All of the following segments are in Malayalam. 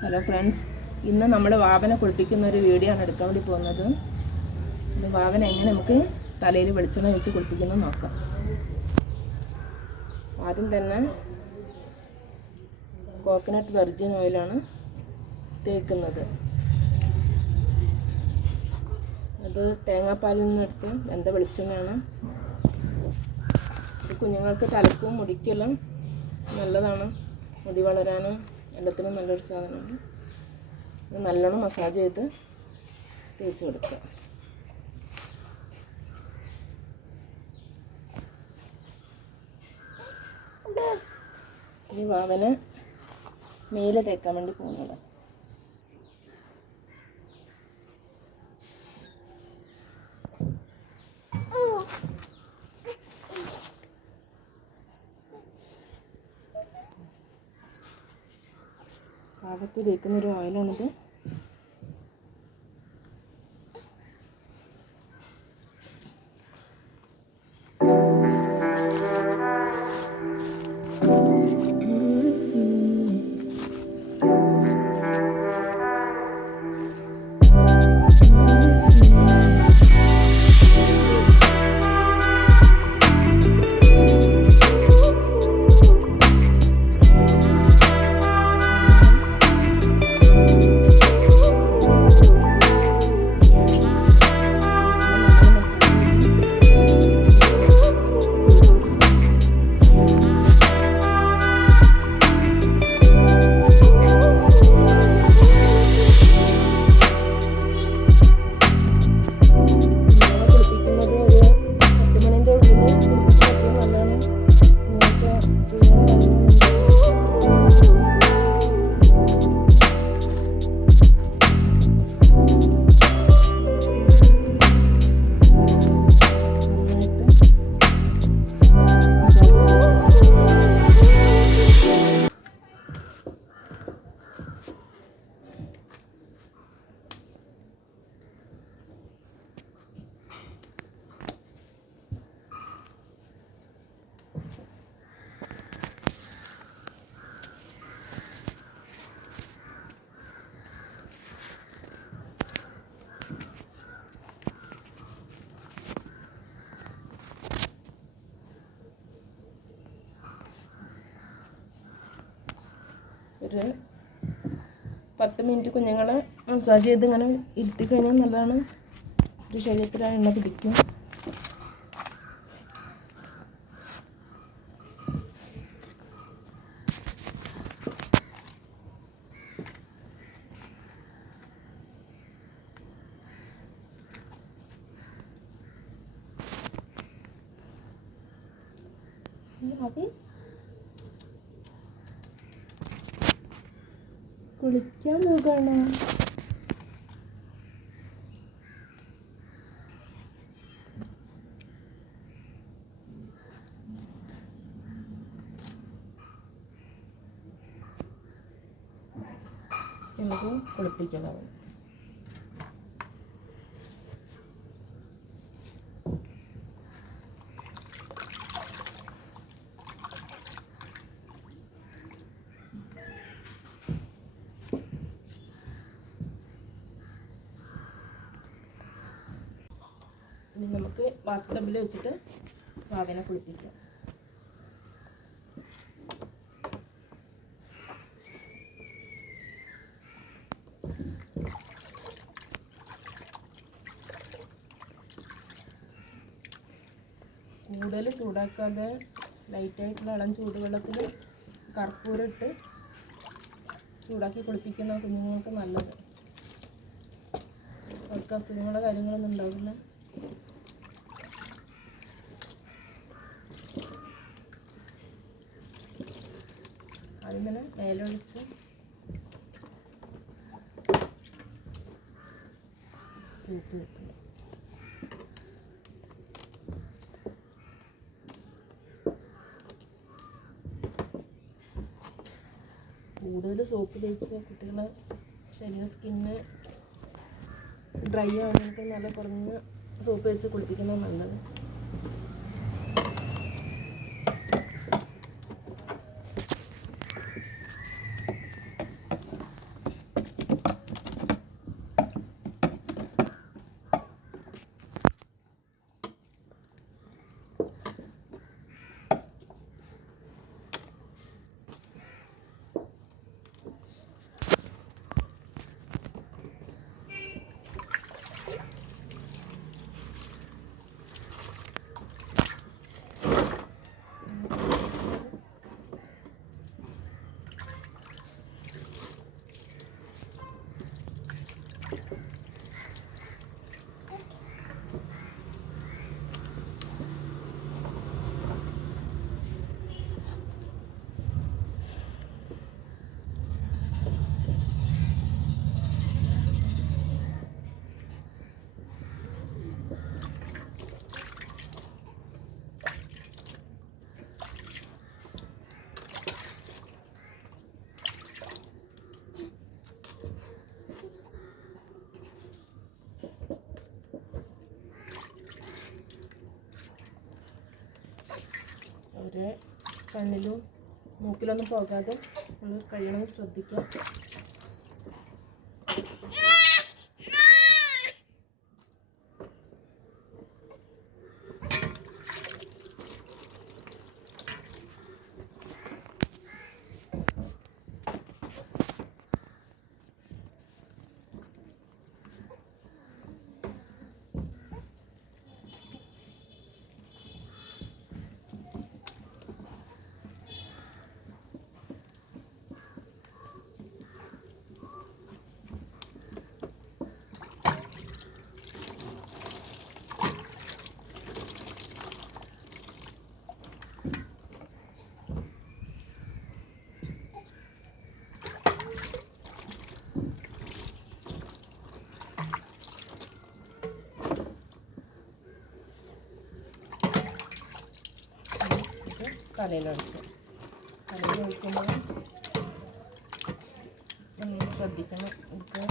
ഹലോ ഫ്രണ്ട്സ് ഇന്ന് നമ്മൾ വാവനെ കുളിപ്പിക്കുന്ന ഒരു വീഡിയോ ആണ് എടുക്കാൻ വേണ്ടി പോകുന്നത്. ഇത് വാവനെ എങ്ങനെ നമുക്ക് തലയിൽ വെളിച്ചെണ്ണ വെച്ച് കുളിപ്പിക്കുന്നത് നോക്കാം. ആദ്യം തന്നെ കോക്കനട്ട് വെർജിൻ ഓയിലാണ് തേക്കുന്നത്. അത് തേങ്ങാപ്പാലിൽ നിന്നെടുത്ത് വെന്ത വെളിച്ചെണ്ണയാണ്. കുഞ്ഞുങ്ങൾക്ക് തലക്കും മുടിക്കെല്ലാം നല്ലതാണ്. മുടി വളരാനും എല്ലാത്തിനും നല്ലൊരു സാധനമാണ്. ഇത് നല്ലോണം മസാജ് ചെയ്ത് തേച്ച് കൊടുക്കുക ഈ വാവന് മേലെ തേക്കാൻ വേണ്ടി പോകുന്നത്. പാകത്ത് തേക്കുന്ന ഒരു ഓയിലാണിത് ഒരു പത്ത് മിനിറ്റ് കുഞ്ഞുങ്ങളെ മസാജ് ചെയ്ത് ഇങ്ങനെ ഇരുത്തി കഴിഞ്ഞാൽ നല്ലതാണ്. ഒരു ശരീരത്തിൽ ആ എണ്ണ പിടിക്കും. അതെ. കുളിക്കാൻ പോകാണോ നമുക്ക് കുളിപ്പിക്കണം നമുക്ക് ബാത്ത് ടബിൽ വെച്ചിട്ട് വാവനെ കുളിപ്പിക്കാം. കൂടുതൽ ചൂടാക്കാതെ ലൈറ്റായിട്ടുള്ള ഇളം ചൂടുവെള്ളത്തിൽ കർപ്പൂരം ഇട്ട് ചൂടാക്കി കുളിപ്പിക്കുന്ന കുഞ്ഞുങ്ങൾക്ക് നല്ലത്. അവർക്ക് അസുഖങ്ങളോ കാര്യങ്ങളൊന്നും ഉണ്ടാവില്ല. തന്നെ മേലൊഴിച്ച് സൂപ്പ് കൂടുതൽ സോപ്പ് തേച്ച് കുട്ടികളെ ശരീര സ്കിന്ന് ഡ്രൈ ആവാനായിട്ട് നല്ല കുറഞ്ഞ സോപ്പ് വെച്ച് കുളിപ്പിക്കുന്നത് നല്ലത്. അവരെ കണ്ണിലും മൂക്കിലൊന്നും പോകാതെ നമ്മൾ കഴിയണമെന്ന് ശ്രദ്ധിക്കുക. തലയിൽ ഒഴിക്കുമ്പോൾ നമ്മൾ ശ്രദ്ധിക്കണം നമുക്ക്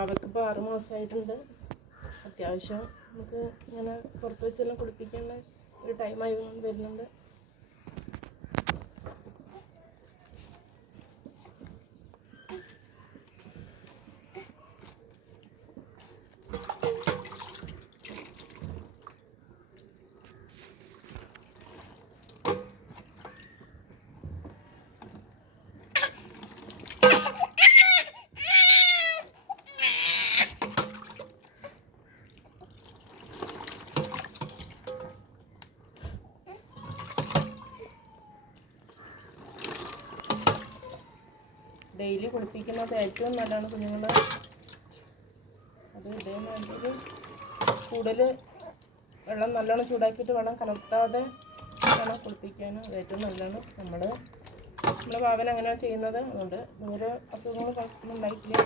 അവൾക്ക് ഇപ്പോൾ ആറ് മാസമായിട്ടുണ്ട് അത്യാവശ്യം നമുക്ക് ഇങ്ങനെ പുറത്ത് വെച്ചെല്ലാം കുളിപ്പിക്കേണ്ട ഒരു ടൈമായി വരുന്നുണ്ട്. ഡെയിലി കുളിപ്പിക്കുന്നത് ഏറ്റവും നല്ലതാണ് കുഞ്ഞുങ്ങൾ അത് ഇതേമാതിരി കൂടുതൽ വെള്ളം നല്ലോണം ചൂടാക്കിയിട്ട് വേണം കലർത്താതെ വേണം കുളിപ്പിക്കാനും അത് ഏറ്റവും നല്ലതാണ് നമ്മൾ നമ്മുടെ ഭാവന അങ്ങനെയാണ് ചെയ്യുന്നത്. അതുകൊണ്ട് ദൂരെ അസുഖങ്ങൾ ഉണ്ടായിട്ടില്ല.